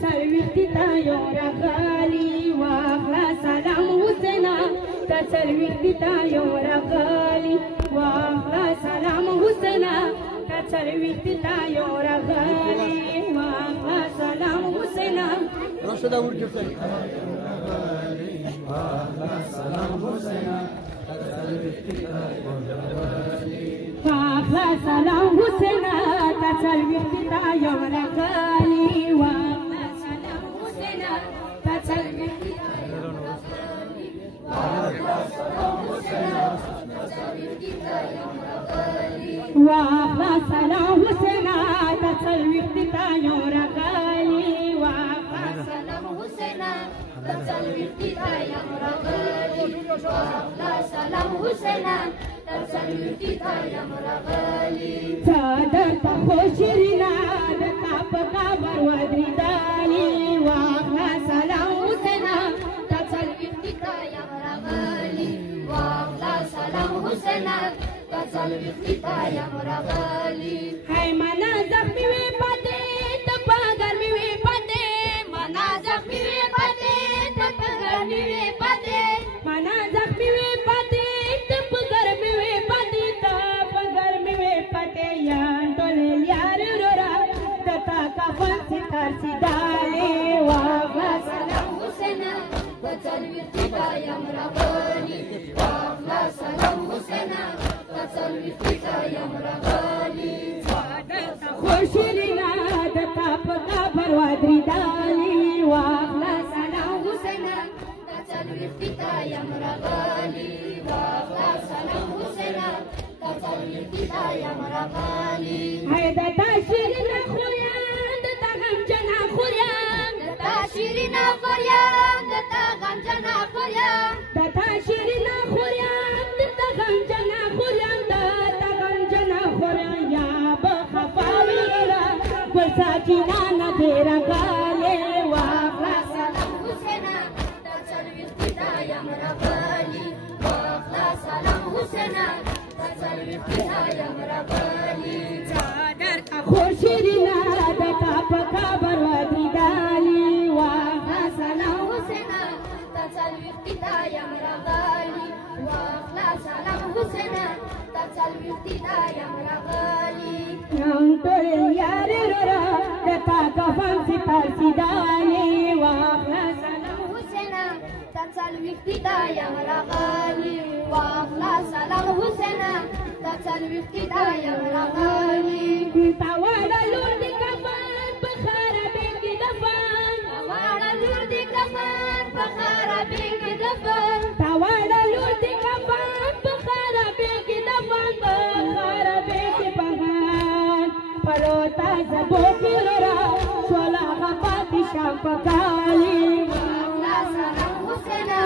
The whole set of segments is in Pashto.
تسلويختي تايو رغالي واخلا سلام حسنا تسلويختي تايو رغالي واخلا سلام حسنا تسلويختي تايو رغالي واخلا سلام حسنا رشد ورجع واخلا سلام حسنا تسلويختي تايو رغالي واخلا سلام حسنا تسلويختي تايو رغالي واخلا سلام حسنا تسلويختي تايو رغالي واخلا سلام حسنا تسلويختي تايو رغالي واخلا سلام حسنا تسلويختي تايو رغالي واخلا سلام حسنا تسلويختي تايو رغالي صادر تخوشرنا دتاب قبر ودردالي واخلا سلام حسنا تسلويختي تايو رغالي واخلا سلام حسنا تسلويختي تايو رغالي هاي منا زخمي وي پدې تپاګر می وي پدې منا زخمي وي پدې تپاګر می وي پدې منا زخمي وي پدې تپاګر می وي پدې تپاګر می وي پدې یا ټول یار رورا دتا کا فنس کار سیدالي واخلا سلام حسنا تسلويختي تايو رغالي واخلا سلام حسنا تسلويختي تايو رغالي خوشرنا دتا پکا پروادری دالي واخلا سلام حسنا تسلويختي تايو رغالي واخلا سلام حسنا تسلويختي تايو رغالي هاي دتا شیرنا خوریان دتا غمجنا خوریان دتا شیرنا خوریان دتا غمجنا خوریان دتا شیرنا خوریان دتا غمجنا خوریان دتا غمجنا خوریان یا بخفاویرا گلساچینا ندیرا غالي واخلا سلام حسنا تسلويختي تايو رغالي واخلا سلام حسنا تسلويختي تايو رغالي صادر خوشرنا دتا پکا برودی دالي واخلا سلام حسنا تسلويختي تايو رغالي واخلا سلام حسنا تسلويختي تايو رغالي ټول یار رورا دتا کا فنس کار سیدالي واخلا سلام حسنا تسلويختي تايو رغالي واخلا سلام حسنا تسلويختي تايو رغالي تاوړه لور دې کفن په خرابې کې دفن تاوړه لور دې کفن په خرابې کې دفن تاوړه لور دې کفن په خرابې کې دفن په خرابې کې بهان پروتا زبو کې رورا شولا غپاتې شام په کالي واخلا سلام حسنا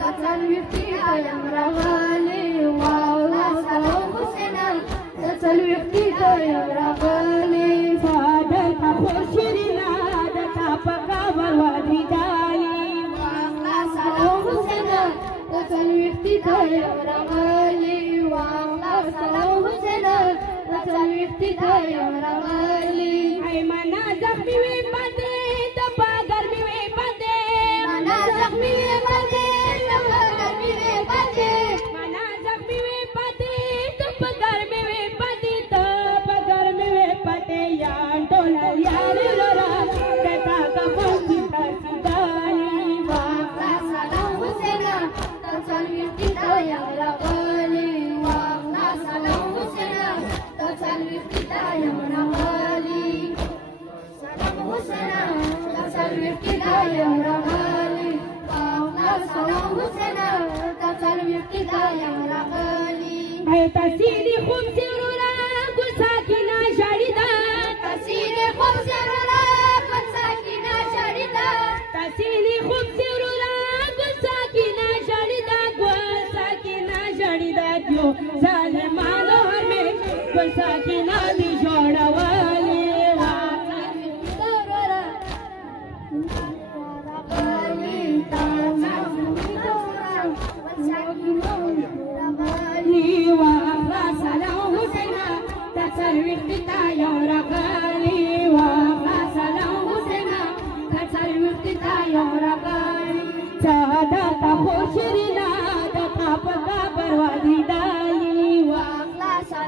تسلويختي تايو رغالي واخلا سلام حسنا تسلويختي تايو رغالي صادر خوشرنا دتا پکا برودی دالي واخلا سلام حسنا تسلويختي تايو رغالي واخلا سلام حسنا تسلويختي تايو رغالي هاي منا زخمي وي پدې تپاګر می وي پدې منا زخمي وي پدې تپاګر می وي پدې منا زخمي وي پدې تپاګر می وي پدې تپاګر می وي پدې یا ټول یار رورا دتا کا فنس کار سیدالي واخلا سلام حسنا تسلويختي تايو رغالي واخلا سلام حسنا تسلويختي تايو رغالي سلام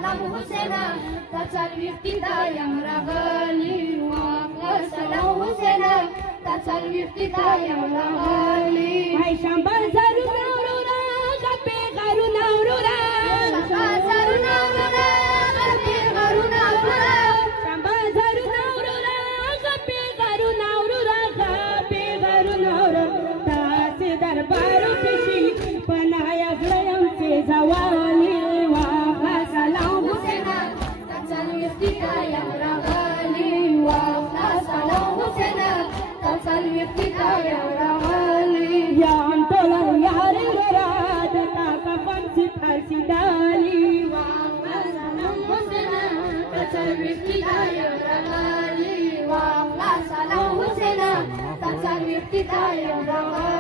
سلام حسینا تسلوی افتتایم رغلی واخلا سلام حسینا تسلوی افتتایم رغلی ای شنبه زرو نورورا غپی غرو نورورا شنبه زرو نورورا غپی غرو نورورا شنبه زرو نورورا غپی غرو نورورا غپی غرو نورورا تاسی دربارو کشی پنایا غلیم سی زوالی واخلا سلام حسینا تسلوی افتتایم رغلی واخلا سلام حسینا تسلوی افتتایم رغلی یا انتولا یاری راد تا کفم سی پرسی دالی واخلا سلام حسینا تسلوی افتتایم رغلی واخلا سلام حسینا تسلوی افتتایم رغلی